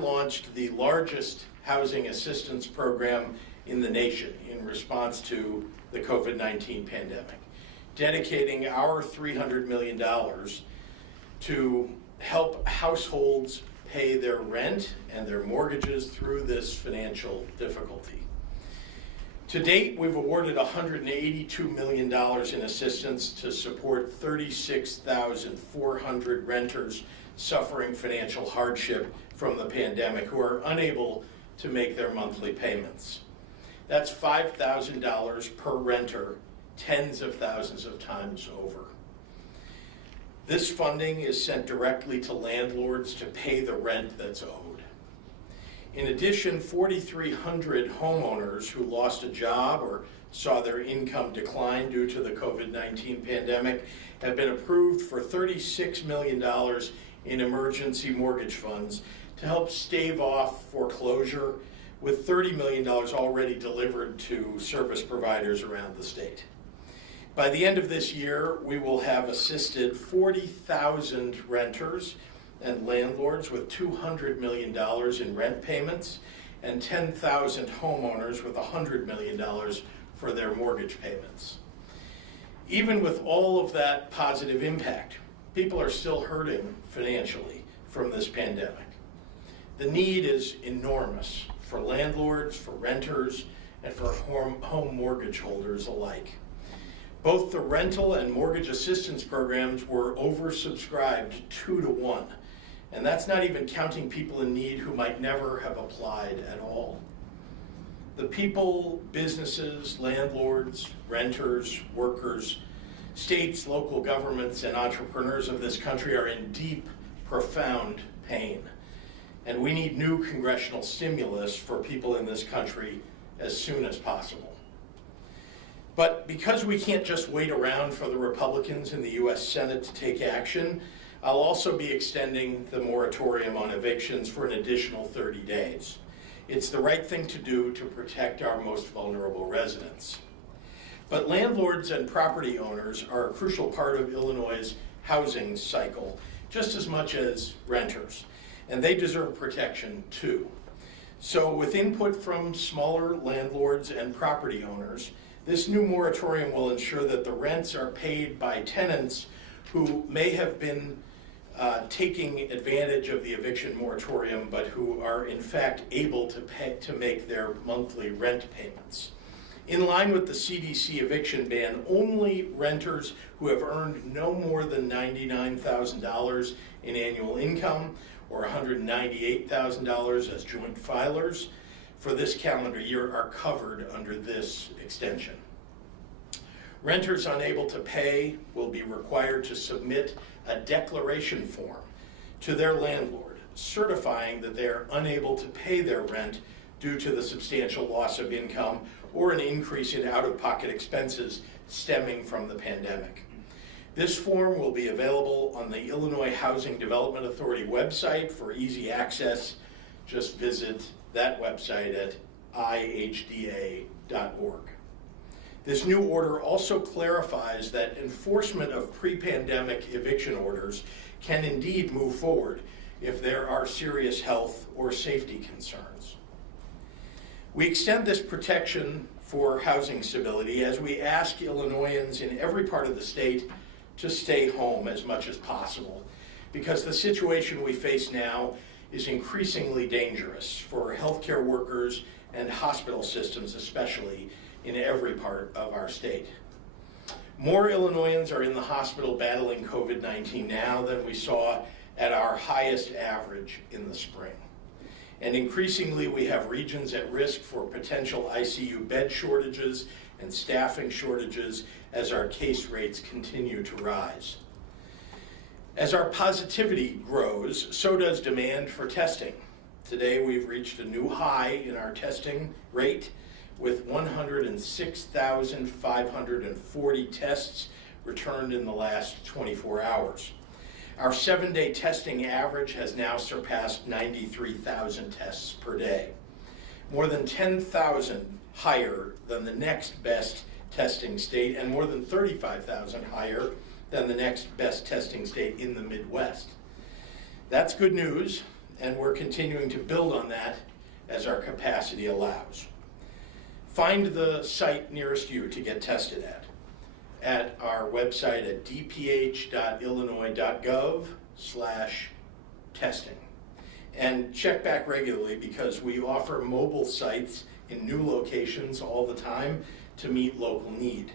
launched the largest housing assistance program in the nation in response to the COVID-19 pandemic, dedicating our $300 million to help households pay their rent and their mortgages through this financial difficulty. To date, we've awarded $182 million in assistance to support 36,400 renters suffering financial hardship from the pandemic who are unable to make their monthly payments. That's $5,000 per renter, tens of thousands of times over. This funding is sent directly to landlords to pay the rent that's owed. In addition, 4,300 homeowners who lost a job or saw their income decline due to the COVID-19 pandemic have been approved for $36 million in emergency mortgage funds to help stave off foreclosure, with $30 million already delivered to service providers around the state. By the end of this year, we will have assisted 40,000 renters and landlords with $200 million in rent payments and 10,000 homeowners with $100 million for their mortgage payments. Even with all of that positive impact, people are still hurting financially from this pandemic. The need is enormous for landlords, for renters, and for home mortgage holders alike. Both the rental and mortgage assistance programs were oversubscribed 2-to-1, and that's not even counting people in need who might never have applied at all. The people, businesses, landlords, renters, workers, states, local governments, and entrepreneurs of this country are in deep, profound pain. And we need new congressional stimulus for people in this country as soon as possible. But because we can't just wait around for the Republicans in the U.S. Senate to take action, I'll also be extending the moratorium on evictions for an additional 30 days. It's the right thing to do to protect our most vulnerable residents. But landlords and property owners are a crucial part of Illinois' housing cycle, just as much as renters, and they deserve protection too. So with input from smaller landlords and property owners, this new moratorium will ensure that the rents are paid by tenants who may have been taking advantage of the eviction moratorium, but who are in fact able to make their monthly rent payments. In line with the CDC eviction ban, only renters who have earned no more than $99,000 in annual income or $198,000 as joint filers for this calendar year are covered under this extension. Renters unable to pay will be required to submit a declaration form to their landlord certifying that they are unable to pay their rent due to the substantial loss of income or an increase in out-of-pocket expenses stemming from the pandemic. This form will be available on the Illinois Housing Development Authority website for easy access. Just visit that website at ihda.org. This new order also clarifies that enforcement of pre-pandemic eviction orders can indeed move forward if there are serious health or safety concerns. We extend this protection for housing stability as we ask Illinoisans in every part of the state to stay home as much as possible, because the situation we face now is increasingly dangerous for healthcare workers and hospital systems, especially in every part of our state. More Illinoisans are in the hospital battling COVID-19 now than we saw at our highest average in the spring. And increasingly, we have regions at risk for potential ICU bed shortages and staffing shortages as our case rates continue to rise. As our positivity grows, so does demand for testing. Today, we've reached a new high in our testing rate with 106,540 tests returned in the last 24 hours. Our 7-day testing average has now surpassed 93,000 tests per day, more than 10,000 higher than the next best testing state and more than 35,000 higher than the next best testing state in the Midwest. That's good news, and we're continuing to build on that as our capacity allows. Find the site nearest you to get tested at our website at dph.illinois.gov/testing. And check back regularly because we offer mobile sites in new locations all the time to meet local need.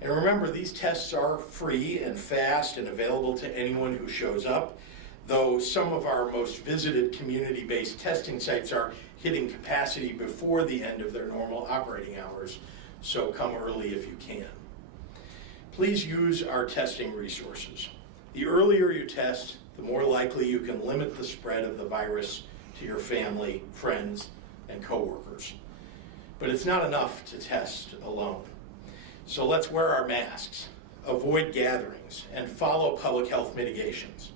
And remember, these tests are free and fast and available to anyone who shows up, though some of our most visited community-based testing sites are hitting capacity before the end of their normal operating hours, so come early if you can. Please use our testing resources. The earlier you test, the more likely you can limit the spread of the virus to your family, friends, and coworkers. But it's not enough to test alone. So let's wear our masks, avoid gatherings, and follow public health mitigations.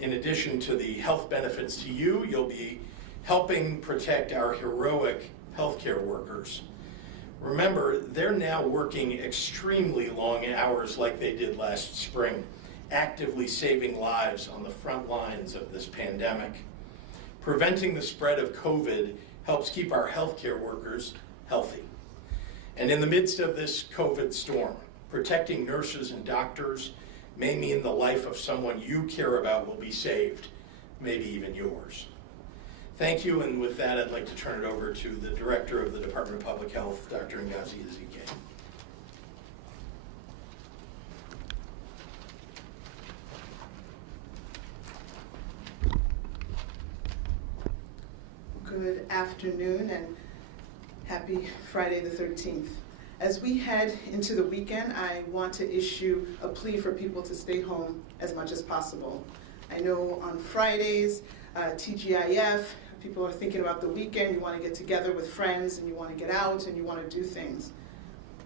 In addition to the health benefits to you, you'll be helping protect our heroic healthcare workers. Remember, they're now working extremely long hours like they did last spring, actively saving lives on the front lines of this pandemic. Preventing the spread of COVID helps keep our healthcare workers healthy. And in the midst of this COVID storm, protecting nurses and doctors may mean the life of someone you care about will be saved, maybe even yours. Thank you, and with that, I'd like to turn it over to the Director of the Department of Public Health, Dr. Ngozi Ezike. Good afternoon and happy Friday the 13th. As we head into the weekend, I want to issue a plea for people to stay home as much as possible. I know on Fridays, TGIF, people are thinking about the weekend, you want to get together with friends and you want to get out and you want to do things.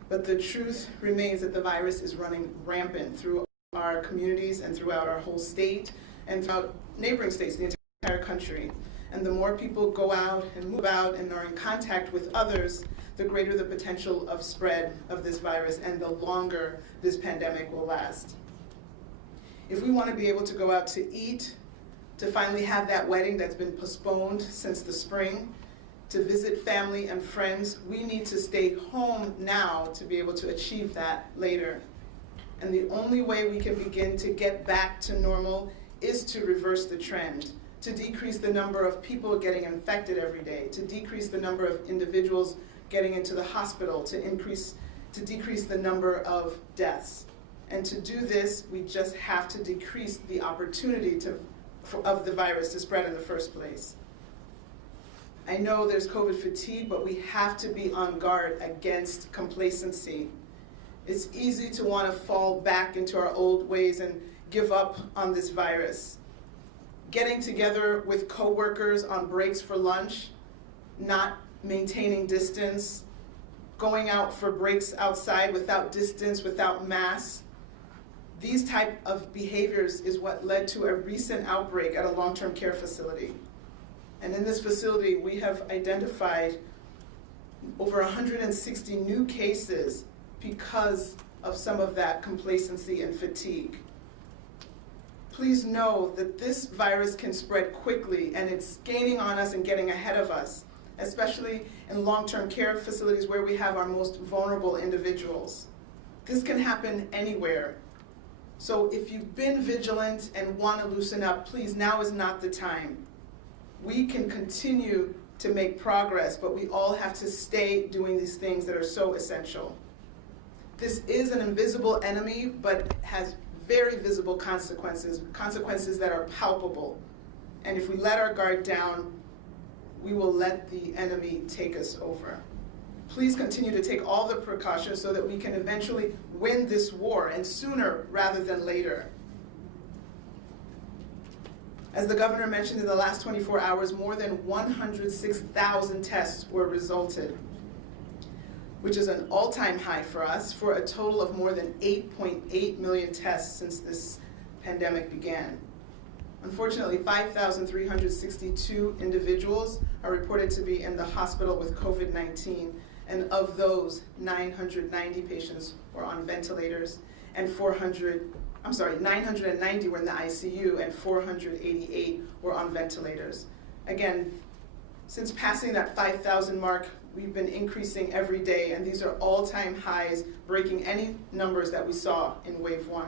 But the truth remains that the virus is running rampant through our communities and throughout our whole state and throughout neighboring states, the entire country. And the more people go out and move out and are in contact with others, the greater the potential of spread of this virus and the longer this pandemic will last. If we want to be able to go out to eat, to finally have that wedding that's been postponed since the spring, to visit family and friends, we need to stay home now to be able to achieve that later. And the only way we can begin to get back to normal is to reverse the trend, to decrease the number of people getting infected every day, to decrease the number of individuals getting into the hospital, to decrease the number of deaths. And to do this, we just have to decrease the opportunity of the virus to spread in the first place. I know there's COVID fatigue, but we have to be on guard against complacency. It's easy to want to fall back into our old ways and give up on this virus. Getting together with coworkers on breaks for lunch, not maintaining distance, going out for breaks outside without distance, without masks. These type of behaviors is what led to a recent outbreak at a long-term care facility. And in this facility, we have identified over 160 new cases because of some of that complacency and fatigue. Please know that this virus can spread quickly and it's gaining on us and getting ahead of us, especially in long-term care facilities where we have our most vulnerable individuals. This can happen anywhere. So if you've been vigilant and want to loosen up, please, now is not the time. We can continue to make progress, but we all have to stay doing these things that are so essential. This is an invisible enemy, but has very visible consequences that are palpable. And if we let our guard down, we will let the enemy take us over. Please continue to take all the precautions so that we can eventually win this war, and sooner rather than later. As the governor mentioned, in the last 24 hours, more than 106,000 tests were resulted, which is an all-time high for us, for a total of more than 8.8 million tests since this pandemic began. Unfortunately, 5,362 individuals are reported to be in the hospital with COVID-19, and of those, 990 patients were on ventilators, and 400 990 were in the ICU and 488 were on ventilators. Again, since passing that 5,000 mark, we've been increasing every day, and these are all-time highs, breaking any numbers that we saw in wave 1.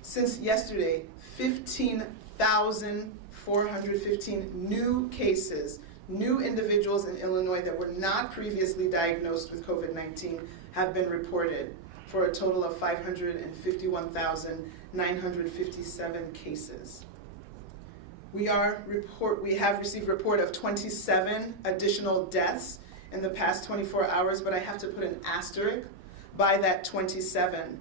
Since yesterday, 15,415 new cases, new individuals in Illinois that were not previously diagnosed with COVID-19 have been reported, for a total of 551,957 cases. We have received report of 27 additional deaths in the past 24 hours, but I have to put an asterisk by that 27.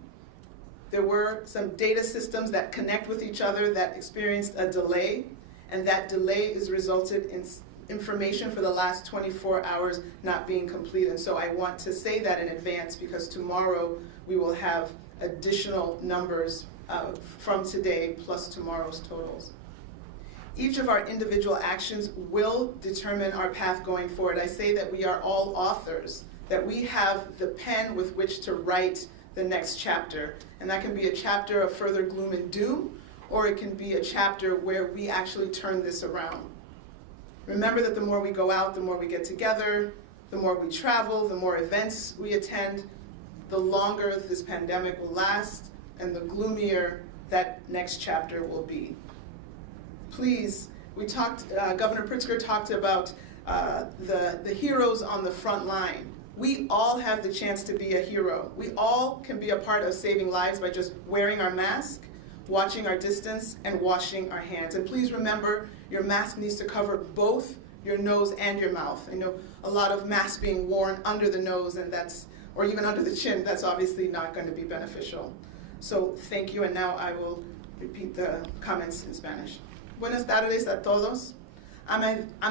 There were some data systems that connect with each other that experienced a delay, and that delay has resulted in information for the last 24 hours not being complete. And so I want to say that in advance, because tomorrow we will have additional numbers from today plus tomorrow's totals. Each of our individual actions will determine our path going forward. I say that we are all authors, that we have the pen with which to write the next chapter. And that can be a chapter of further gloom and doom, or it can be a chapter where we actually turn this around. Remember that the more we go out, the more we get together, the more we travel, the more events we attend, the longer this pandemic will last, and the gloomier that next chapter will be. Please, Governor Pritzker talked about the heroes on the front line. We all have the chance to be a hero. We all can be a part of saving lives by just wearing our mask, watching our distance, and washing our hands. And please remember, your mask needs to cover both your nose and your mouth. I know a lot of masks being worn under the nose, or even under the chin. That's obviously not going to be beneficial. So thank you, and now I will repeat the comments in Spanish. Buenas tardes a todos. A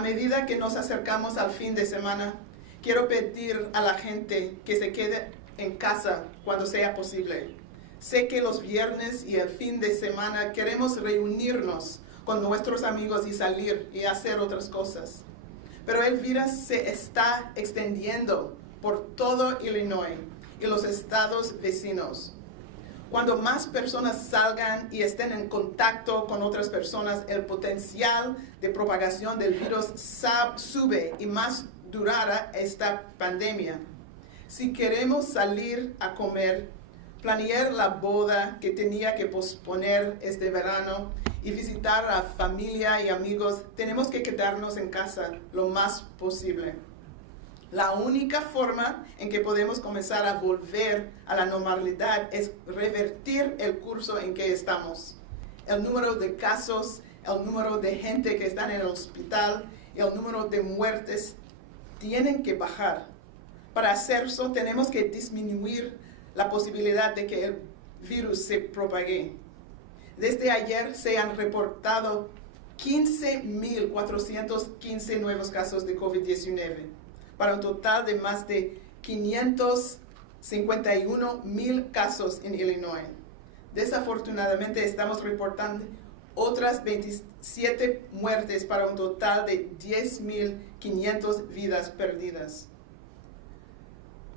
medida que nos acercamos al fin de semana, quiero pedir a la gente que se quede en casa cuando sea posible. Sé que los viernes y el fin de semana queremos reunirnos con nuestros amigos y salir y hacer otras cosas. Pero el virus se está extendiendo por todo Illinois y los estados vecinos. Cuando más personas salgan y estén en contacto con otras personas, el potencial de propagación del virus sube y más durará esta pandemia. Si queremos salir a comer, planear la boda que tenía que posponer este verano y visitar a familia y amigos, tenemos que quedarnos en casa lo más posible. La única forma en que podemos comenzar a volver a la normalidad es revertir el curso en que estamos. El número de casos, el número de gente que está en el hospital, el número de muertes tienen que bajar. Para hacer eso tenemos que disminuir la posibilidad de que el virus se propague. Desde ayer se han reportado 15,415 nuevos casos de COVID-19, para un total de más de 551,000 casos en Illinois. Desafortunadamente estamos reportando otras 27 muertes para un total de 10,500 vidas perdidas.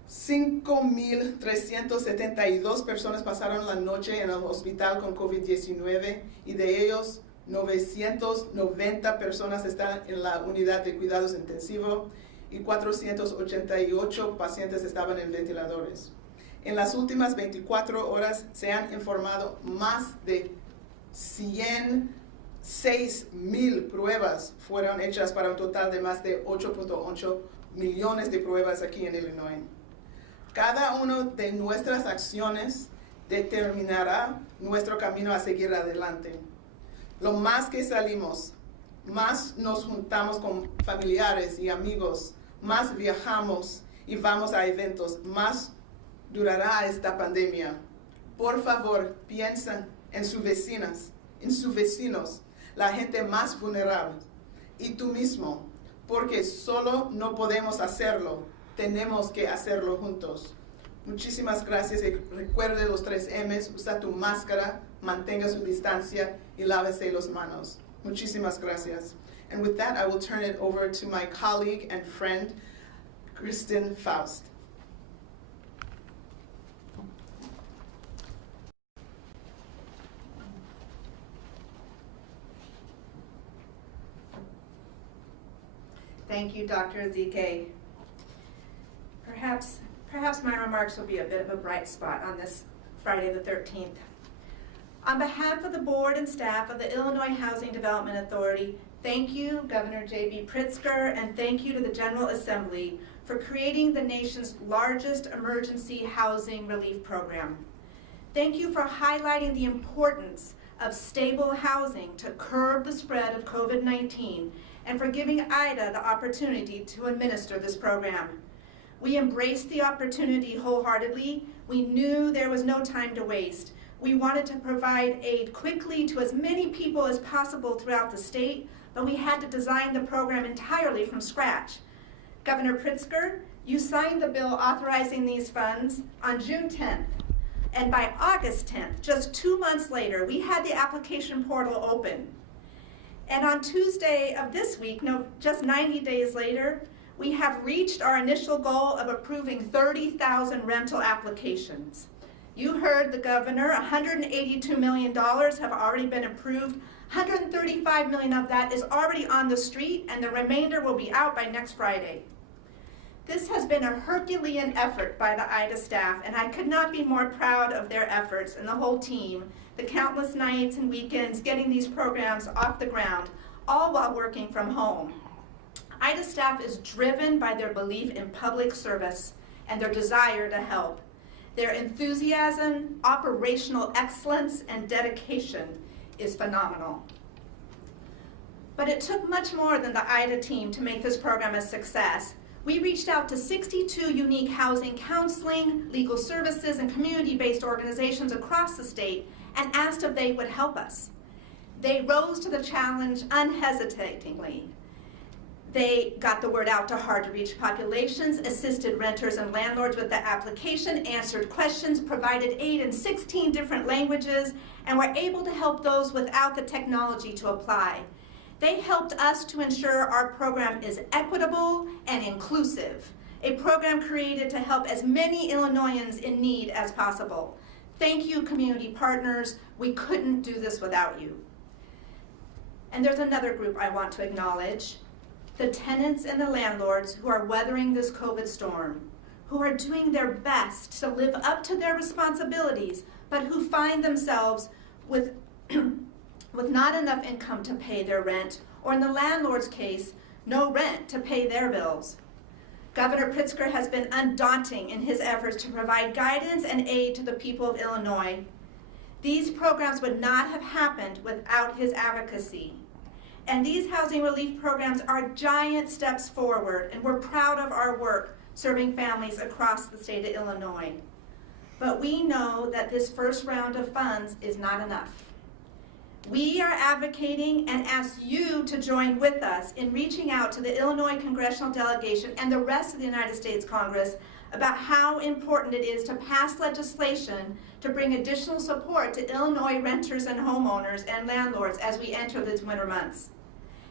5,372 personas pasaron la noche en el hospital con COVID-19 y de ellos 990 personas están en la unidad de cuidados intensivos y 488 pacientes estaban en ventiladores. En las últimas 24 horas se han informado más de 106,000 pruebas fueron hechas para un total de más de 8.8 millones de pruebas aquí en Illinois. Cada una de nuestras acciones determinará nuestro camino a seguir adelante. Lo más que salimos, más nos juntamos con familiares y amigos, más viajamos y vamos a eventos, más durará esta pandemia. Por favor, piensen en sus vecinas, en sus vecinos, la gente más vulnerable, y tú mismo, porque solo no podemos hacerlo, tenemos que hacerlo juntos. Muchísimas gracias y recuerde los 3 M's, usa tu máscara, mantenga su distancia y lávese las manos. Muchísimas gracias. And with that, I will turn it over to my colleague and friend, Kristen Faust. Thank you, Dr. Ezike. Perhaps my remarks will be a bit of a bright spot on this Friday the 13th. On behalf of the board and staff of the Illinois Housing Development Authority, thank you, Governor J.B. Pritzker, and thank you to the General Assembly for creating the nation's largest emergency housing relief program. Thank you for highlighting the importance of stable housing to curb the spread of COVID-19 and for giving IDA the opportunity to administer this program. We embraced the opportunity wholeheartedly. We knew there was no time to waste. We wanted to provide aid quickly to as many people as possible throughout the state, but we had to design the program entirely from scratch. Governor Pritzker, you signed the bill authorizing these funds on June 10th. And by August 10th, just 2 months later, we had the application portal open. And on Tuesday of this week, just 90 days later, we have reached our initial goal of approving 30,000 rental applications. You heard the governor, $182 million have already been approved. $135 million of that is already on the street, and the remainder will be out by next Friday. This has been a Herculean effort by the IDA staff, and I could not be more proud of their efforts and the whole team, the countless nights and weekends getting these programs off the ground, all while working from home. IDA staff is driven by their belief in public service and their desire to help. Their enthusiasm, operational excellence, and dedication is phenomenal. But it took much more than the IDA team to make this program a success. We reached out to 62 unique housing counseling, legal services, and community-based organizations across the state and asked if they would help us. They rose to the challenge unhesitatingly. They got the word out to hard-to-reach populations, assisted renters and landlords with the application, answered questions, provided aid in 16 different languages, and were able to help those without the technology to apply. They helped us to ensure our program is equitable and inclusive, a program created to help as many Illinoisans in need as possible. Thank you, community partners. We couldn't do this without you. And there's another group I want to acknowledge, the tenants and the landlords who are weathering this COVID storm, who are doing their best to live up to their responsibilities, but who find themselves with not enough income to pay their rent, or in the landlord's case, no rent to pay their bills. Governor Pritzker has been undaunting in his efforts to provide guidance and aid to the people of Illinois. These programs would not have happened without his advocacy. And these housing relief programs are giant steps forward, and we're proud of our work serving families across the state of Illinois. But we know that this first round of funds is not enough. We are advocating and ask you to join with us in reaching out to the Illinois congressional delegation and the rest of the United States Congress about how important it is to pass legislation to bring additional support to Illinois renters and homeowners and landlords as we enter these winter months.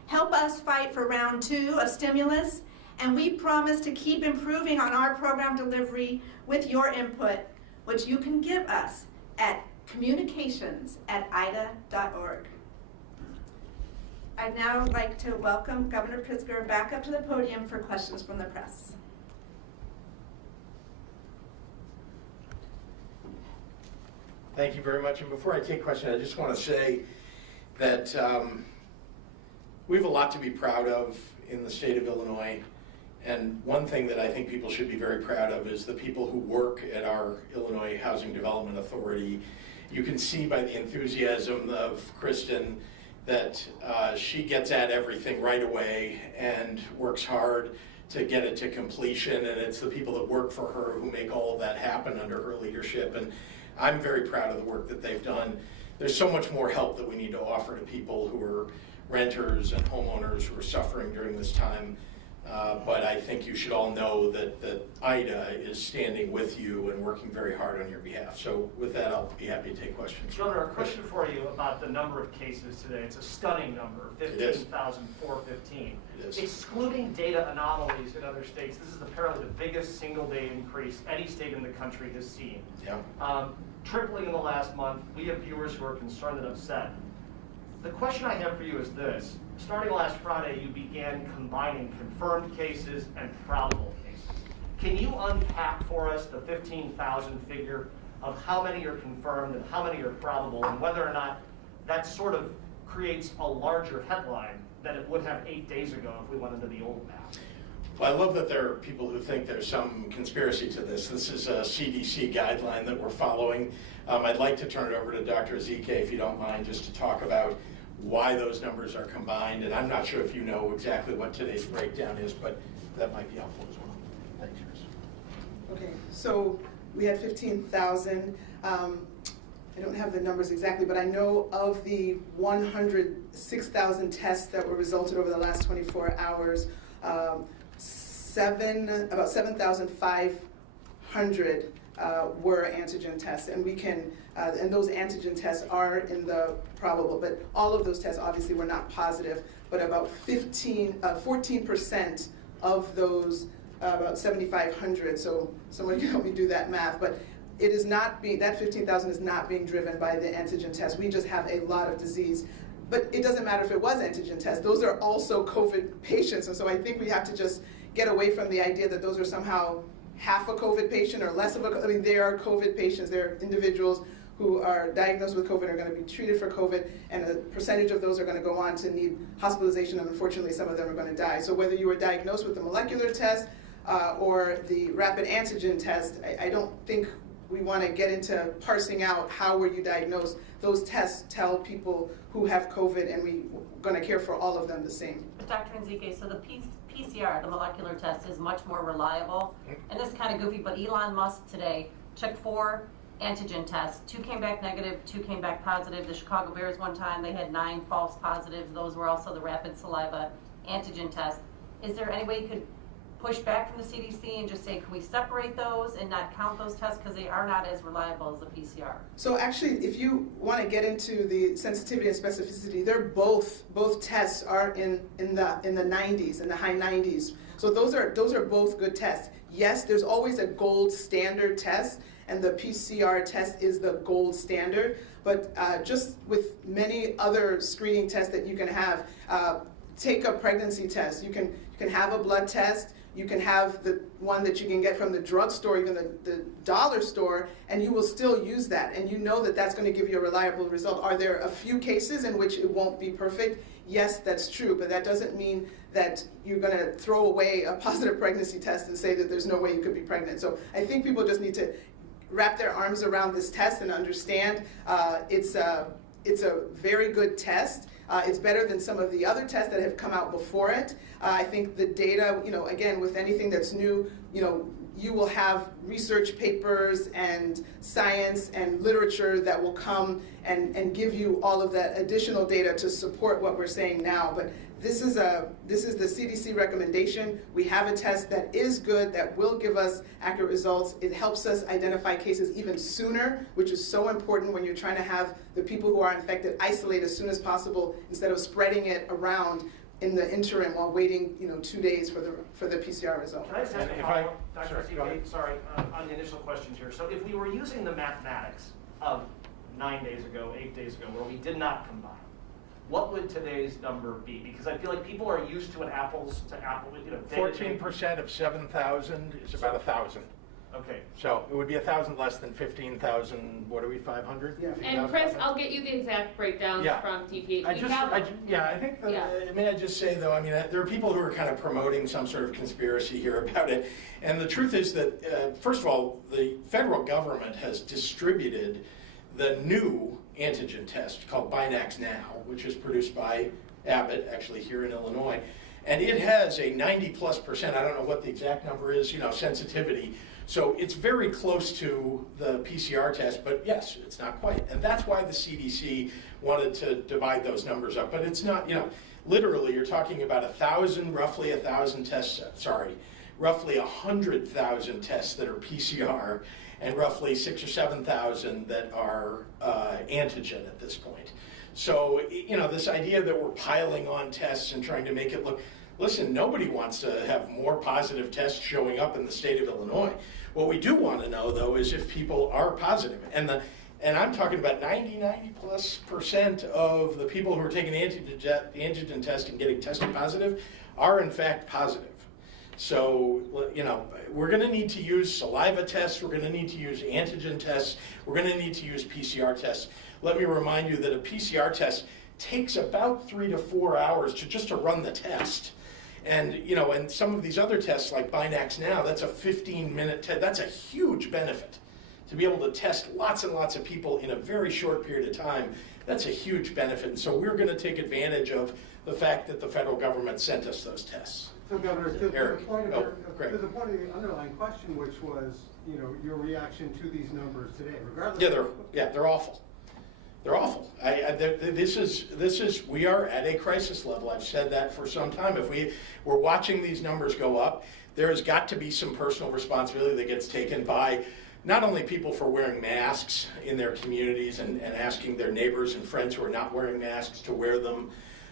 Help us fight for round 2 of stimulus, and we promise to keep improving on our program delivery with your input, which you can give us at communications@ida.org. I'd now like to welcome Governor Pritzker back up to the podium for questions from the press. Thank you very much. And before I take questions, I just want to say that we have a lot to be proud of in the state of Illinois. And one thing that I think people should be very proud of is the people who work at our Illinois Housing Development Authority. You can see by the enthusiasm of Kristen that she gets at everything right away and works hard to get it to completion, and it's the people that work for her who make all of that happen under her leadership. And I'm very proud of the work that they've done. There's so much more help that we need to offer to people who are renters and homeowners who are suffering during this time. But I think you should all know that IDA is standing with you and working very hard on your behalf. So with that, I'll be happy to take questions. Governor, a question for you about the number of cases today. It's a stunning number, 15,415. Excluding data anomalies in other states, this is apparently the biggest single-day increase any state in the country has seen. Yeah. Tripling in the last month. We have viewers who are concerned and upset. The question I have for you is this. Starting last Friday, you began combining confirmed cases and probable cases. Can you unpack for us the 15,000 figure of how many are confirmed and how many are probable, and whether or not that sort of creates a larger headline than it would have 8 days ago if we went into the old math? Well, I love that there are people who think there's some conspiracy to this. This is a CDC guideline that we're following. I'd like to turn it over to Dr. Ezike, if you don't mind, just to talk about why those numbers are combined. And I'm not sure if you know exactly what today's breakdown is, but that might be helpful as well. Thanks, Chris. Okay, so we had 15,000. I don't have the numbers exactly, but I know of the 106,000 tests that were resulted over the last 24 hours, about 7,500 were antigen tests, and we can, and those antigen tests are in the probable, but all of those tests obviously were not positive, but about 14% of those, about 7,500, so someone can help me do that math, but it is not being, that 15,000 is not being driven by the antigen test. We just have a lot of disease. But it doesn't matter if it was antigen tests. Those are also COVID patients. And so I think we have to just get away from the idea that those are somehow half a COVID patient or less of a, I mean, they are COVID patients. They're individuals who are diagnosed with COVID, are going to be treated for COVID, and a percentage of those are going to go on to need hospitalization, and unfortunately some of them are going to die. So whether you were diagnosed with the molecular test or the rapid antigen test, I don't think we want to get into parsing out how were you diagnosed. Those tests tell people who have COVID, and we're going to care for all of them the same. But Dr. Ezike, so the PCR, the molecular test, is much more reliable. And this is kind of goofy, but Elon Musk today took 4 antigen tests. 2 came back negative, 2 came back positive. The Chicago Bears one time, they had 9 false positives. Those were also the rapid saliva antigen test. Is there any way you could push back from the CDC and just say, can we separate those and not count those tests because they are not as reliable as the PCR? So actually, if you want to get into the sensitivity and specificity, they're both tests are in the 90s, in the high 90s. So those are both good tests. Yes, there's always a gold standard test, and the PCR test is the gold standard. But just with many other screening tests that you can have, take a pregnancy test. You can have a blood test. You can have the one that you can get from the drugstore, even the dollar store, and you will still use that. And you know that that's going to give you a reliable result. Are there a few cases in which it won't be perfect? Yes, that's true, but that doesn't mean that you're going to throw away a positive pregnancy test and say that there's no way you could be pregnant. So I think people just need to wrap their arms around this test and understand it's a very good test. It's better than some of the other tests that have come out before it. I think the data, again, with anything that's new, you will have research papers and science and literature that will come and give you all of that additional data to support what we're saying now. But this is the CDC recommendation. We have a test that is good, that will give us accurate results. It helps us identify cases even sooner, which is so important when you're trying to have the people who are infected isolate as soon as possible instead of spreading it around in the interim while waiting, 2 days for the PCR result. Can I just ask a follow-up, Dr. Ezike, sorry, on the initial questions here. So if we were using the mathematics of 9 days ago, 8 days ago, where we did not combine, what would today's number be? Because I feel like people are used to an apples to apple, 14% of 7,000 is about 1,000. Okay. So it would be 1,000 less than 15,000. What are we? 500? Yeah. And Chris, I'll get you the exact breakdowns from TPH. I think may I just say though, there are people who are kind of promoting some sort of conspiracy here about it, and the truth is that first of all, the federal government has distributed the new antigen test called Binax Now, which is produced by Abbott, actually here in Illinois, and it has a 90+%. I don't know what the exact number is, sensitivity. So it's very close to the PCR test, but yes, it's not quite. And that's why the CDC wanted to divide those numbers up. But it's not, literally you're talking about roughly 1,000 tests, roughly 100,000 tests that are PCR, and roughly 6,000 or 7,000 that are antigen at this point. So, this idea that we're piling on tests and trying to make it look, listen, nobody wants to have more positive tests showing up in the state of Illinois. What we do want to know, though, is if people are positive. And And I'm talking about 90+ % of the people who are taking antigen test and getting tested positive are in fact positive. So, we're going to need to use saliva tests, we're going to need to use antigen tests, we're going to need to use PCR tests. Let me remind you that a PCR test takes about 3 to 4 hours to run the test. And, and some of these other tests like Binax Now, that's a 15-minute test. That's a huge benefit. To be able to test lots and lots of people in a very short period of time, that's a huge benefit. And so we're going to take advantage of the fact that the federal government sent us those tests. So, Governor, to the point of the underlying question, which was, your reaction to these numbers today, regardless. They're awful. They're awful. We are at a crisis level. I've said that for some time. If we're watching these numbers go up, there has got to be some personal responsibility that gets taken by not only people for wearing masks in their communities and asking their neighbors and friends who are not wearing masks to wear them,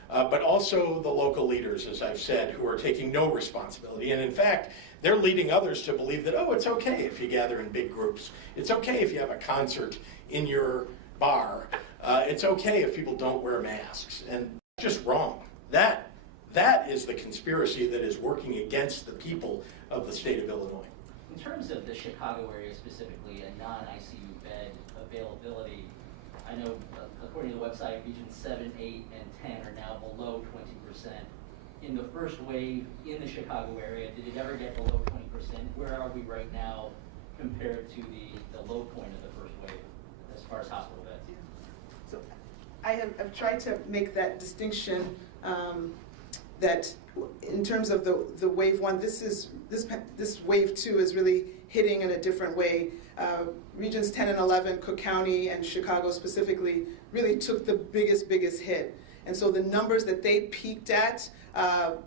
but also the local leaders, as I've said, who are taking no responsibility. And in fact, they're leading others to believe that, it's okay if you gather in big groups. It's okay if you have a concert in your bar. It's okay if people don't wear masks. And that's just wrong. That is the conspiracy that is working against the people of the state of Illinois. In terms of the Chicago area specifically and non-ICU bed availability, I know according to the website, regions 7, 8, and 10 are now below 20%. In the first wave in the Chicago area, did it ever get below 20%? Where are we right now compared to the low point of the first wave as far as hospital beds? So I've tried to make that distinction that in terms of the wave one, this wave two is really hitting in a different way. Regions 10 and 11, Cook County and Chicago specifically, really took the biggest hit. And so the numbers that they peaked at,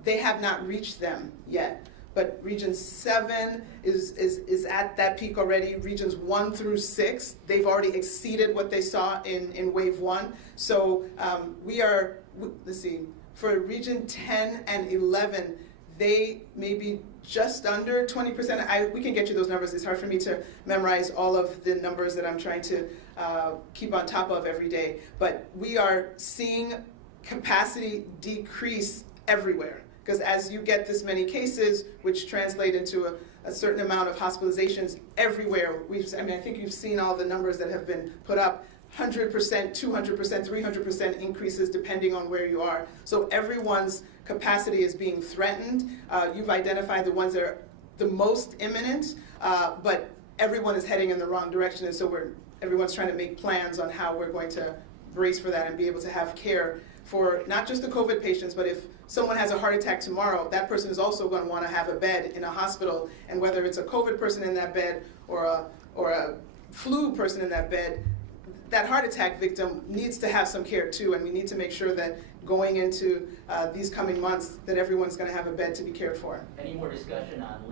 they have not reached them yet. But Region 7 is at that peak already. Regions 1 through 6, they've already exceeded what they saw in wave 1. So let's see, for Region 10 and 11, they may be just under 20%. We can get you those numbers. It's hard for me to memorize all of the numbers that I'm trying to keep on top of every day. But we are seeing capacity decrease everywhere. Because as you get this many cases, which translate into a certain amount of hospitalizations everywhere, I think you've seen all the numbers that have been put up, 100%, 200%, 300% increases depending on where you are. So everyone's capacity is being threatened. You've identified the ones that are the most imminent, but everyone is heading in the wrong direction, and so everyone's trying to make plans on how we're going to brace for that and be able to have care for not just the COVID patients, but if someone has a heart attack tomorrow, that person is also going to want to have a bed in a hospital, and whether it's a COVID person in that bed or a flu person in that bed, that heart attack victim needs to have some care too, and we need to make sure that going into these coming months that everyone's going to have a bed to be cared for. Any more discussion on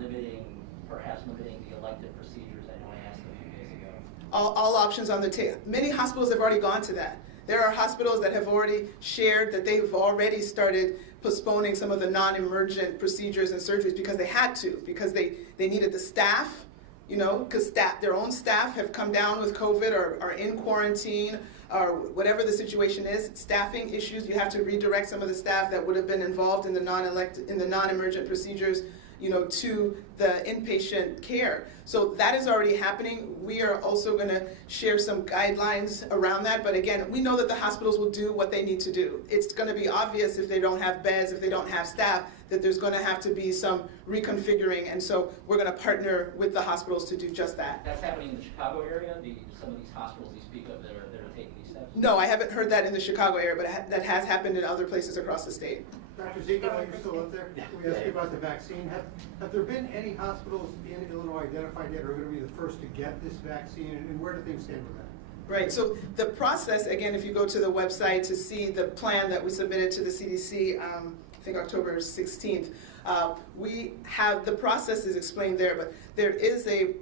perhaps limiting the elective procedures? I know I asked a few days ago. All options on the table. Many hospitals have already gone to that. There are hospitals that have already shared that they've already started postponing some of the non-emergent procedures and surgeries because they had to, because they needed the staff, because their own staff have come down with COVID or are in quarantine or whatever the situation is. Staffing issues, you have to redirect some of the staff that would have been involved in the non-emergent procedures, to the inpatient care. So that is already happening. We are also going to share some guidelines around that. But again, we know that the hospitals will do what they need to do. It's going to be obvious if they don't have beds, if they don't have staff, that there's going to have to be some reconfiguring. And so we're going to partner with the hospitals to do just that. That's happening in the Chicago area? Some of these hospitals you speak of that are taking these steps? No, I haven't heard that in the Chicago area, but that has happened in other places across the state. Dr. Ziegler, while you're still up there, can we ask you about the vaccine? Have there been any hospitals in Illinois identified yet who are going to be the first to get this vaccine, and where do things stand with that? Right, so the process, again, if you go to the website to see the plan that we submitted to the CDC, I think October 16th, the process is explained there, but there is a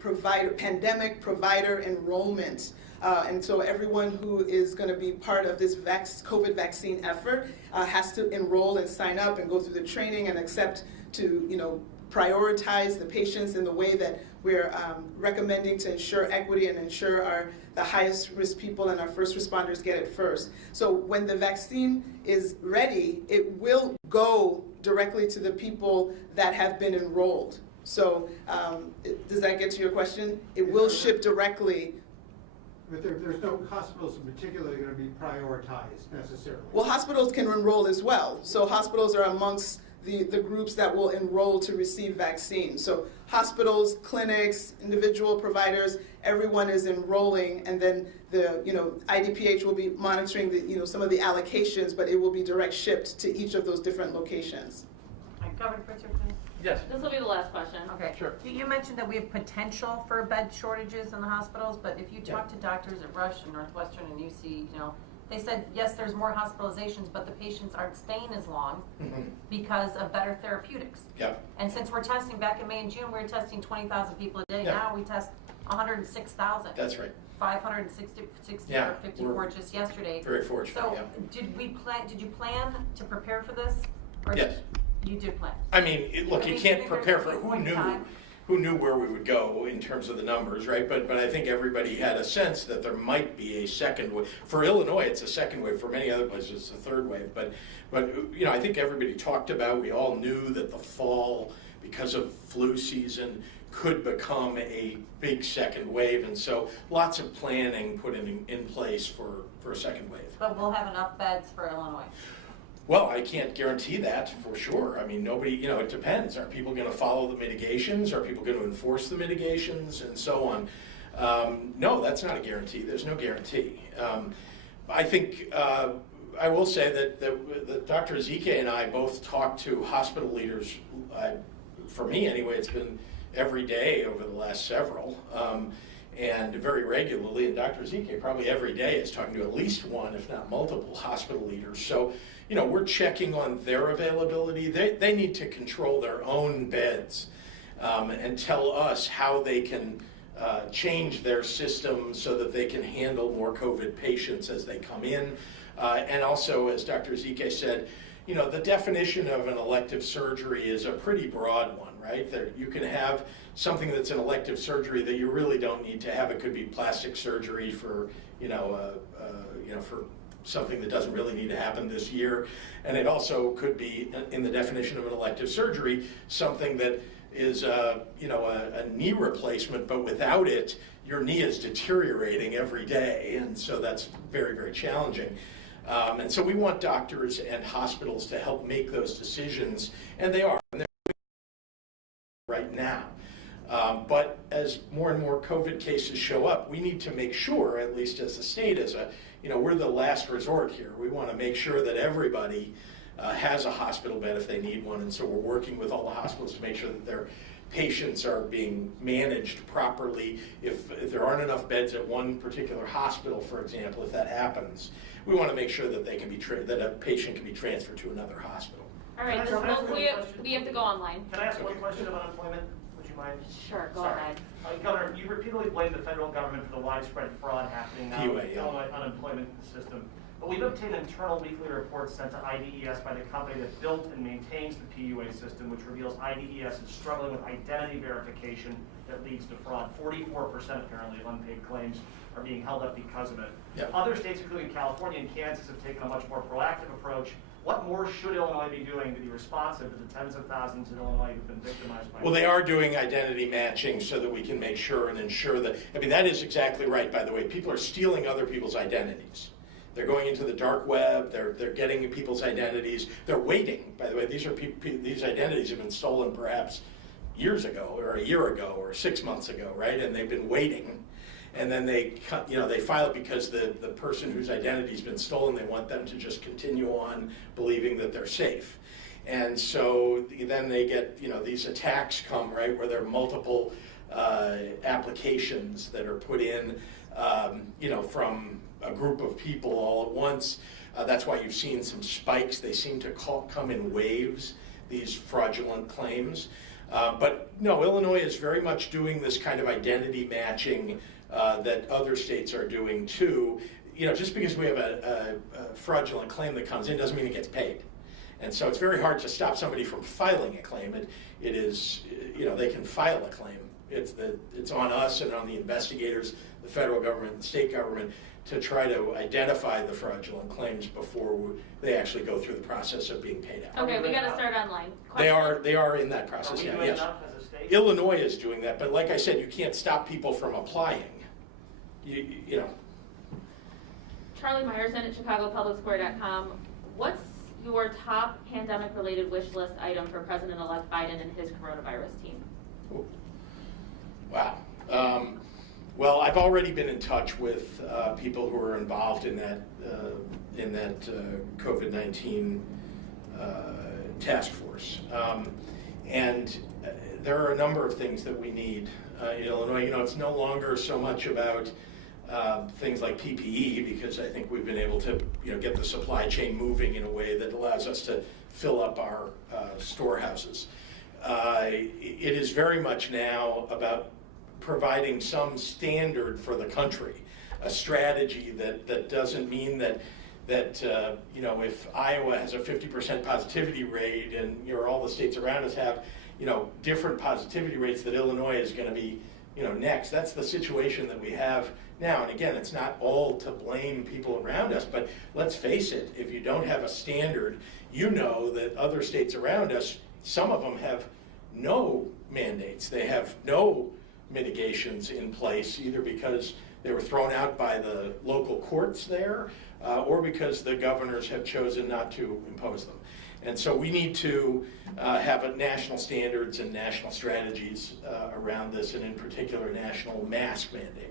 pandemic provider enrollment. And so everyone who is going to be part of this COVID vaccine effort has to enroll and sign up and go through the training and accept to, prioritize the patients in the way that we're recommending to ensure equity and ensure the highest risk people and our first responders get it first. So when the vaccine is ready, it will go directly to the people that have been enrolled. So does that get to your question? It will ship directly. But there's no hospitals in particular that are going to be prioritized necessarily. Well, hospitals can enroll as well. So hospitals are amongst the groups that will enroll to receive vaccines. So hospitals, clinics, individual providers, everyone is enrolling, and then the IDPH will be monitoring the some of the allocations, but it will be direct shipped to each of those different locations. Governor Pritzker, please. Yes. This will be the last question. Okay. Sure. You mentioned that we have potential for bed shortages in the hospitals, but if you talk to doctors at Rush and Northwestern and UC, they said, yes, there's more hospitalizations, but the patients aren't staying as long because of better therapeutics. Yep. And since we're testing, back in May and June, we were testing 20,000 people a day. Yeah. Now we test 106,000. That's right. 560 Yeah, or 54 we're just yesterday. Very fortunate, So yeah. did you plan to prepare for this? Or Yes. You did plan. I mean, look, you can't prepare for who knew where we would go in terms of the numbers, right? But I think everybody had a sense that there might be a second wave. For Illinois, it's a second wave. For many other places, it's a third wave. But I think everybody talked about. We all knew that the fall, because of flu season, could become a big second wave, and so lots of planning put in place for a second wave. But we'll have enough beds for Illinois. Well, I can't guarantee that for sure. I mean, nobody, it depends. Are people going to follow the mitigations? Are people going to enforce the mitigations and so on? No, that's not a guarantee. There's no guarantee. I think I will say that Dr. Ezike and I both talked to hospital leaders. For me, anyway, it's been every day over the last several, and very regularly. And Dr. Ezike probably every day is talking to at least one, if not multiple, hospital leaders. So, we're checking on their availability. They need to control their own beds and tell us how they can change their system so that they can handle more COVID patients as they come in. And also, as Dr. Ezike said, the definition of an elective surgery is a pretty broad one, right? You can have something that's an elective surgery that you really don't need to have. It could be plastic surgery for, for something that doesn't really need to happen this year. And it also could be, in the definition of an elective surgery, something that is a knee replacement, but without it, your knee is deteriorating every day. And so that's very, very challenging. And so we want doctors and hospitals to help make those decisions, and they are. And they're right now. But as more and more COVID cases show up, we need to make sure, at least as the state, we're the last resort here. We want to make sure that everybody has a hospital bed if they need one, and so we're working with all the hospitals to make sure that their patients are being managed properly. If there aren't enough beds at one particular hospital, for example, if that happens, we want to make sure that they can be that a patient can be transferred to another hospital. All right, Can I ask one we question? have to go online. Can I ask one question about unemployment? Would you mind? Sure, go Sorry. ahead. Governor, you repeatedly blame the federal government for the widespread fraud happening now PUA, in the yeah. Illinois unemployment system. But we've obtained internal weekly reports sent to IDES by the company that built and maintains the PUA system, which reveals IDES is struggling with identity verification that leads to fraud. 44% apparently of unpaid claims are being held up because of it. Yeah. Other states, including California and Kansas, have taken a much more proactive approach. What more should Illinois be doing to be responsive to the tens of thousands in Illinois who've been victimized by Well, they are doing identity matching so that we can make sure and ensure that, that is exactly right, by the way. People are stealing other people's identities. They're going into the dark web, they're getting people's identities. They're waiting, by the way. These identities have been stolen perhaps years ago, or a year ago, or 6 months ago, right? And they've been waiting. And then they file it because the person whose identity's been stolen, they want them to just continue on believing that they're safe. And so then they get, these attacks come, right, where there are multiple applications that are put in, from a group of people all at once. That's why you've seen some spikes. They seem to come in waves, these fraudulent claims. But no, Illinois is very much doing this kind of identity matching that other states are doing too. Just because we have a fraudulent claim that comes in doesn't mean it gets paid. And so it's very hard to stop somebody from filing a claim. It is, they can file a claim. It's on us and on the investigators, the federal government and the state government, to try to identify the fraudulent claims before they actually go through the process of being paid out. Okay, we got to start online. They are in that process. Are we Yeah, doing yes. enough as a state? Illinois is doing that, but like I said, you can't stop people from applying. You know. Charlie Meyerson at ChicagoPublicSquare.com. What's your top pandemic-related wish list item for President-elect Biden and his coronavirus team? Wow. Well, I've already been in touch with people who are involved in that COVID-19 task force, and there are a number of things that we need in Illinois. It's no longer so much about things like PPE, because I think we've been able to get the supply chain moving in a way that allows us to fill up our storehouses. It is very much now about providing some standard for the country, a strategy that doesn't mean that if Iowa has a 50% positivity rate and all the states around us have different positivity rates, that Illinois is going to be next. That's the situation that we have now. And again, it's not all to blame people around us, but let's face it, if you don't have a standard, that other states around us, some of them have no mandates. They have no mitigations in place, either because they were thrown out by the local courts there, or because the governors have chosen not to impose them. And so we need to have national standards and national strategies around this, and in particular, a national mask mandate.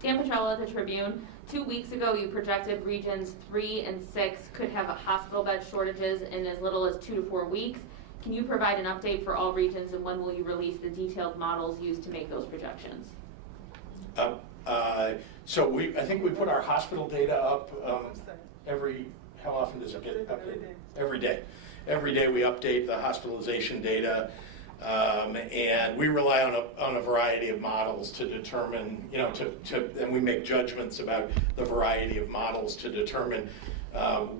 Dan Petrella at the Tribune. 2 weeks ago, you projected regions 3 and 6 could have hospital bed shortages in as little as 2 to 4 weeks. Can you provide an update for all regions, and when will you release the detailed models used to make those projections? So I think we put our hospital data up how often does it get updated? Every day. Every day we update the hospitalization data, and we rely on a variety of models to determine, and we make judgments about the variety of models to determine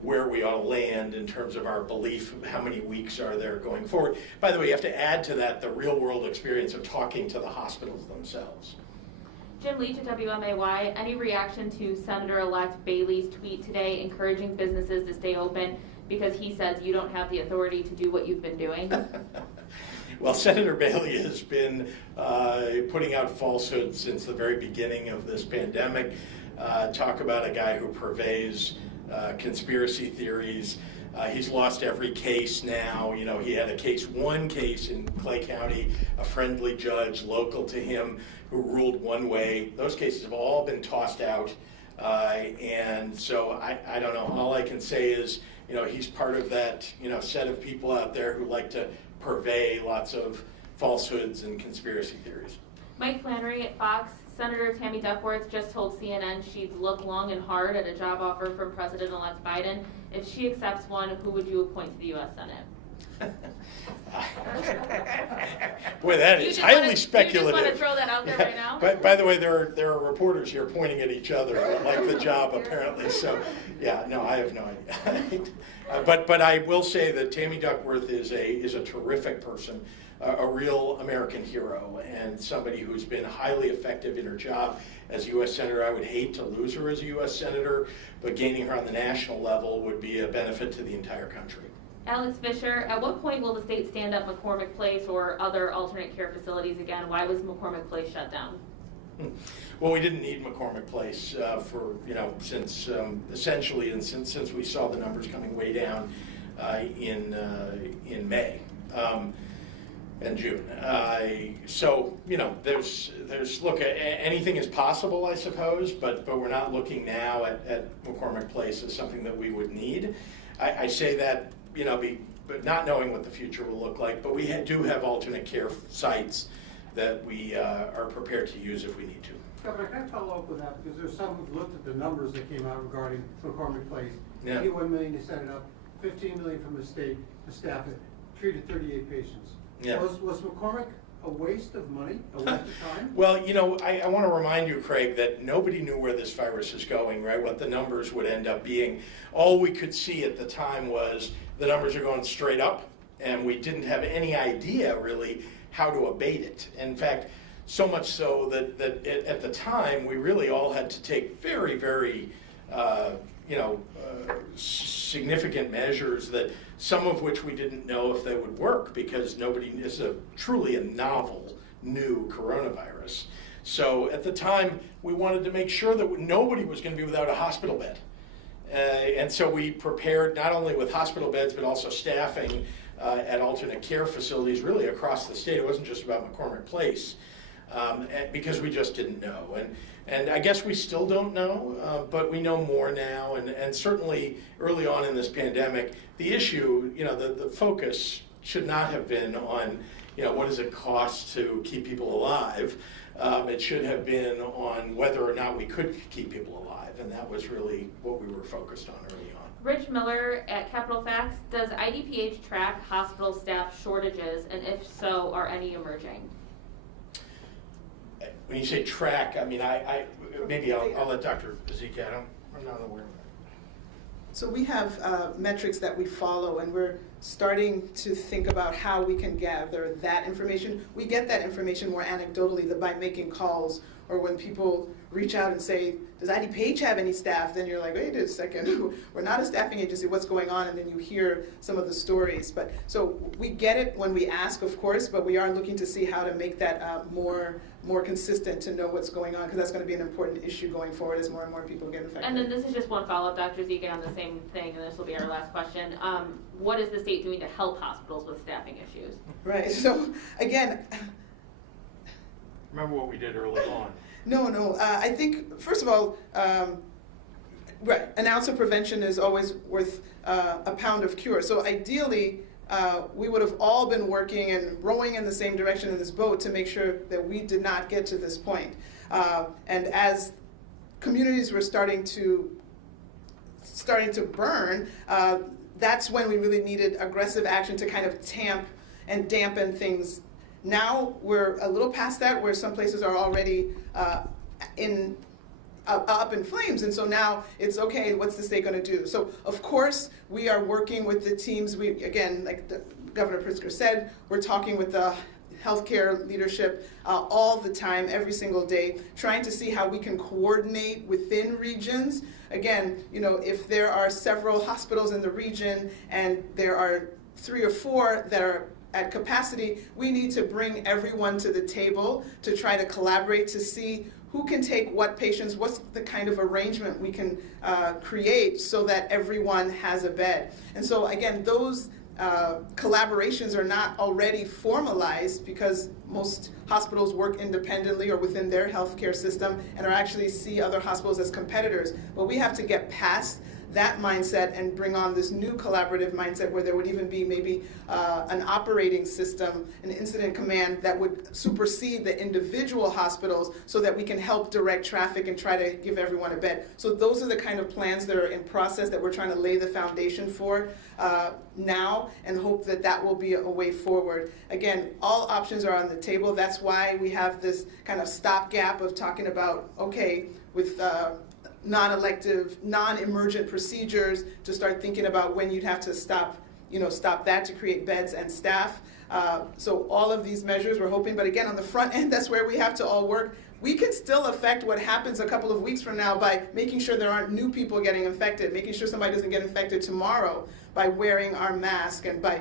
where we ought to land in terms of our belief of how many weeks are there going forward. By the way, you have to add to that the real world experience of talking to the hospitals themselves. Jim Leach at WMAY. Any reaction to Senator-elect Bailey's tweet today encouraging businesses to stay open because he says you don't have the authority to do what you've been doing? Well, Senator Bailey has been putting out falsehoods since the very beginning of this pandemic. Talk about a guy who purveys conspiracy theories. He's lost every case now. He had one case in Clay County, a friendly judge local to him who ruled one way. Those cases have all been tossed out. And so I don't know. All I can say is, he's part of that, set of people out there who like to purvey lots of falsehoods and conspiracy theories. Mike Flannery at Fox. Senator Tammy Duckworth just told CNN she'd look long and hard at a job offer from President-elect Biden. If she accepts one, who would you appoint to the U.S. Senate? Boy, that is highly speculative. You just want to throw that out there right now? By the way, there are reporters here pointing at each other who like the job, apparently. So, yeah, no, I have no idea. But I will say that Tammy Duckworth is a terrific person, a real American hero, and somebody who's been highly effective in her job as U.S. Senator. I would hate to lose her as a U.S. Senator, but gaining her on the national level would be a benefit to the entire country. Alex Fisher, at what point will the state stand up McCormick Place or other alternate care facilities again? Why was McCormick Place shut down? Well, we didn't need McCormick Place for, since essentially, and since we saw the numbers coming way down in May and June. So, there's look, anything is possible, I suppose, but we're not looking now at McCormick Place as something that we would need. I say that, but not knowing what the future will look like, but we do have alternate care sites that we are prepared to use if we need to. Governor, can I follow up with that? Because there's some who've looked at the numbers that came out regarding McCormick Place. Yeah. $81 million to set it up, $15 million from the state to staff it, treated 38 patients. Yeah. Was McCormick a waste of money, a waste of time? Well, I want to remind you, Craig, that nobody knew where this virus is going, right? What the numbers would end up being. All we could see at the time was the numbers are going straight up, and we didn't have any idea really how to abate it. In fact, so much so that at the time we really all had to take very, very significant measures, that some of which we didn't know if they would work, because is truly a novel new coronavirus. So at the time we wanted to make sure that nobody was going to be without a hospital bed. And so we prepared not only with hospital beds, but also staffing at alternate care facilities really across the state. It wasn't just about McCormick Place, because we just didn't know. And I guess we still don't know, but we know more now. And certainly early on in this pandemic, the issue, the focus should not have been on, what does it cost to keep people alive? It should have been on whether or not we could keep people alive, and that was really what we were focused on early on. Rich Miller at Capital Facts, does IDPH track hospital staff shortages, and if so, are any emerging? When you say track, I mean, maybe I'll let Dr. Zeke add. I'm not aware of that. So we have metrics that we follow, and we're starting to think about how we can gather that information. We get that information more anecdotally by making calls, or when people reach out and say, does IDPH have any staff? Then you're like, wait a second, we're not a staffing agency, what's going on? And then you hear some of the stories. But so we get it when we ask, of course, but we are looking to see how to make that more consistent, to know what's going on, because that's going to be an important issue going forward as more and more people get infected. And then this is just one follow-up, Dr. Zeke, on the same thing, and this will be our last question. What is the state doing to help hospitals with staffing issues? Right, so again, Remember what we did early on. No. I think, first of all, right, an ounce of prevention is always worth a pound of cure. So ideally, we would have all been working and rowing in the same direction in this boat to make sure that we did not get to this point. And as communities were starting to burn, that's when we really needed aggressive action to kind of tamp and dampen things. Now we're a little past that, where some places are already up in flames, and so now it's okay, what's the state going to do? So of course we are working with the teams. We, again, like Governor Pritzker said, we're talking with the healthcare leadership all the time, every single day, trying to see how we can coordinate within regions. Again, if there are several hospitals in the region and there are 3 or 4 that are at capacity, we need to bring everyone to the table to try to collaborate to see who can take what patients, what's the kind of arrangement we can create so that everyone has a bed. And so again, those collaborations are not already formalized, because most hospitals work independently or within their healthcare system and are actually see other hospitals as competitors. But we have to get past that mindset and bring on this new collaborative mindset, where there would even be maybe an operating system, an incident command that would supersede the individual hospitals, so that we can help direct traffic and try to give everyone a bed. So those are the kind of plans that are in process that we're trying to lay the foundation for now, and hope that that will be a way forward. Again, all options are on the table. That's why we have this kind of stopgap of talking about, okay, with non-elective, non-emergent procedures, to start thinking about when you'd have to stop that to create beds and staff. So all of these measures we're hoping, but again, on the front end, that's where we have to all work. We can still affect what happens a couple of weeks from now by making sure there aren't new people getting infected, making sure somebody doesn't get infected tomorrow, by wearing our mask and by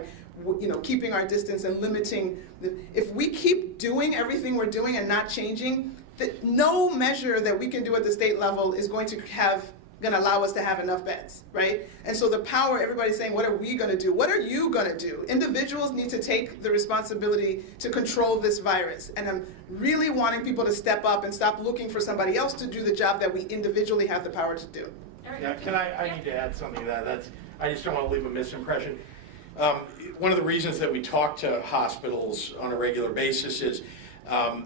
keeping our distance and limiting. If we keep doing everything we're doing and not changing, no measure that we can do at the state level is going to allow us to have enough beds, right? And so the power, everybody's saying, what are we going to do? What are you going to do? Individuals need to take the responsibility to control this virus. And I'm really wanting people to step up and stop looking for somebody else to do the job that we individually have the power to do. Yeah, I need to add something to that. I just don't want to leave a misimpression. One of the reasons that we talk to hospitals on a regular basis is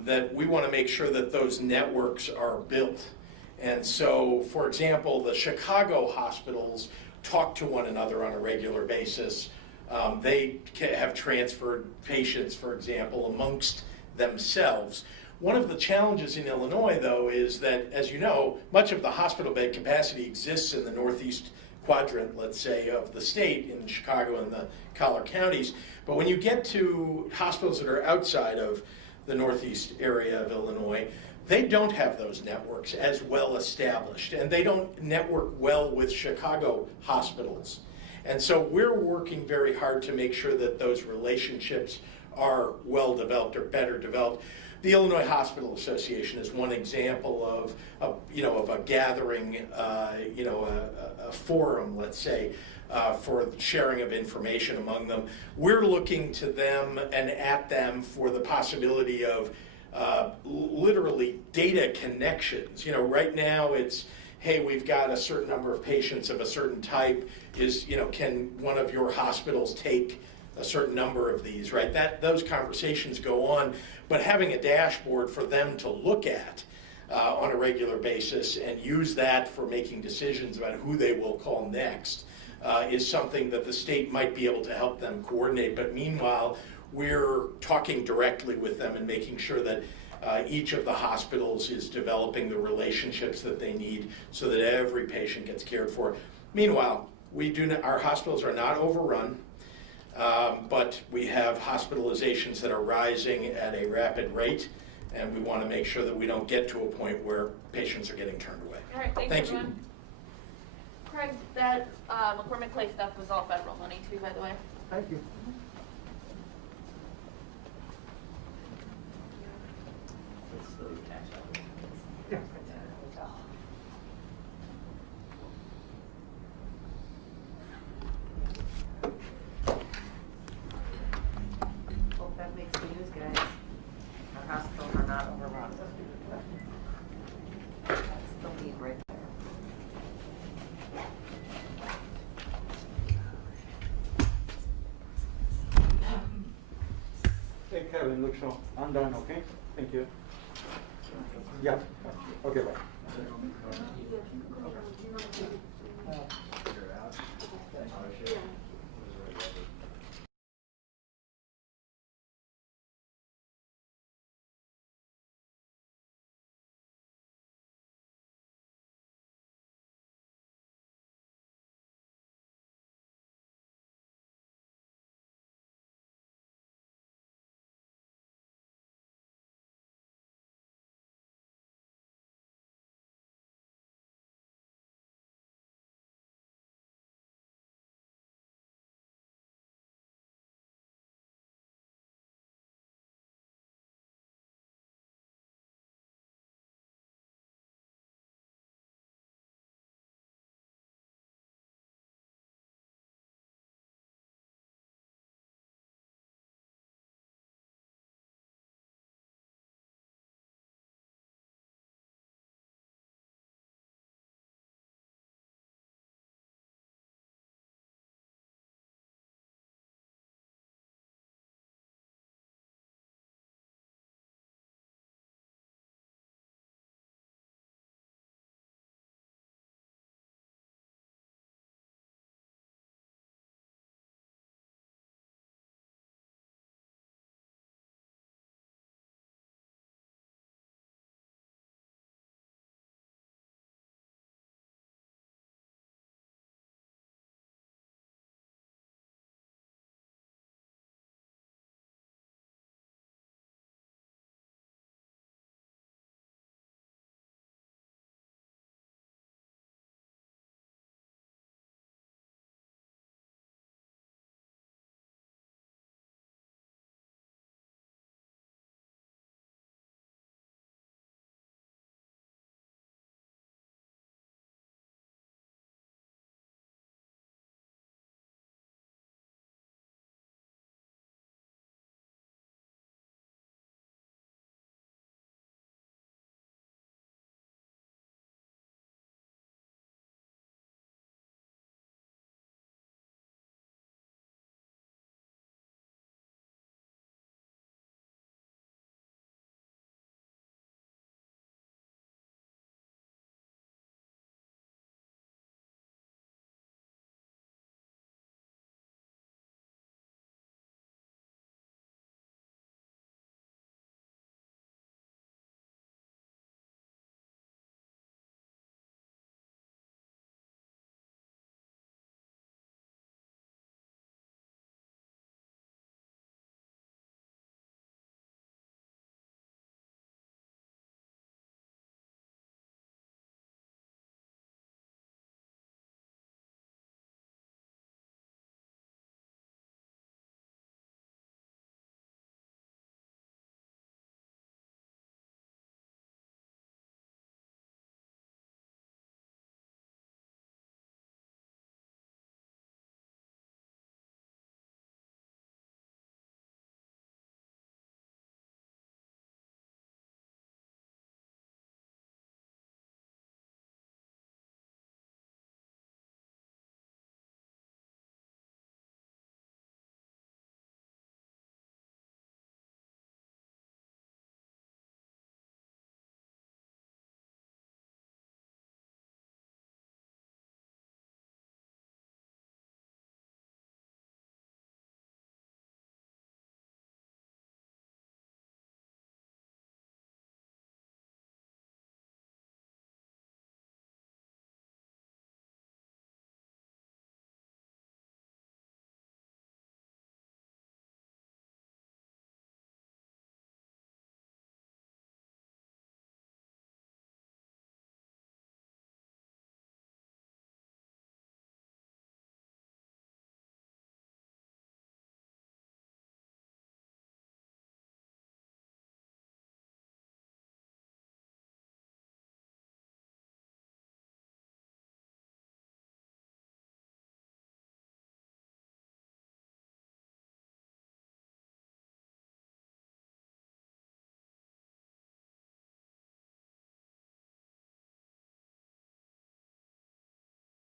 that we want to make sure that those networks are built. And so, for example, the Chicago hospitals talk to one another on a regular basis. They have transferred patients, for example, amongst themselves. One of the challenges in Illinois, though, is that, as you know, much of the hospital bed capacity exists in the northeast quadrant, let's say, of the state in Chicago and the collar counties. But when you get to hospitals that are outside of the northeast area of Illinois, they don't have those networks as well established, and they don't network well with Chicago hospitals. And so we're working very hard to make sure that those relationships are well developed or better developed. The Illinois Hospital Association is one example of a gathering, a forum, let's say, for sharing of information among them. We're looking to them and at them for the possibility of literally data connections. Right now it's, hey, we've got a certain number of patients of a certain type. Can one of your hospitals take a certain number of these, right? Those conversations go on, but having a dashboard for them to look at on a regular basis and use that for making decisions about who they will call next is something that the state might be able to help them coordinate. But meanwhile, we're talking directly with them and making sure that each of the hospitals is developing the relationships that they need so that every patient gets cared for. Meanwhile, our hospitals are not overrun. But we have hospitalizations that are rising at a rapid rate, and we want to make sure that we don't get to a point where patients are getting turned away. All right, thanks Thank you. everyone. Craig, that McCormick Place stuff was all federal money too, by the way. Thank you. It's the tax dollars. Yeah. Hope that makes the news, guys. Our hospitals are not overrun. That's the lead right there. Hey Kevin, look, so I'm done, okay? Thank you. Yeah, okay, bye. Figure it out.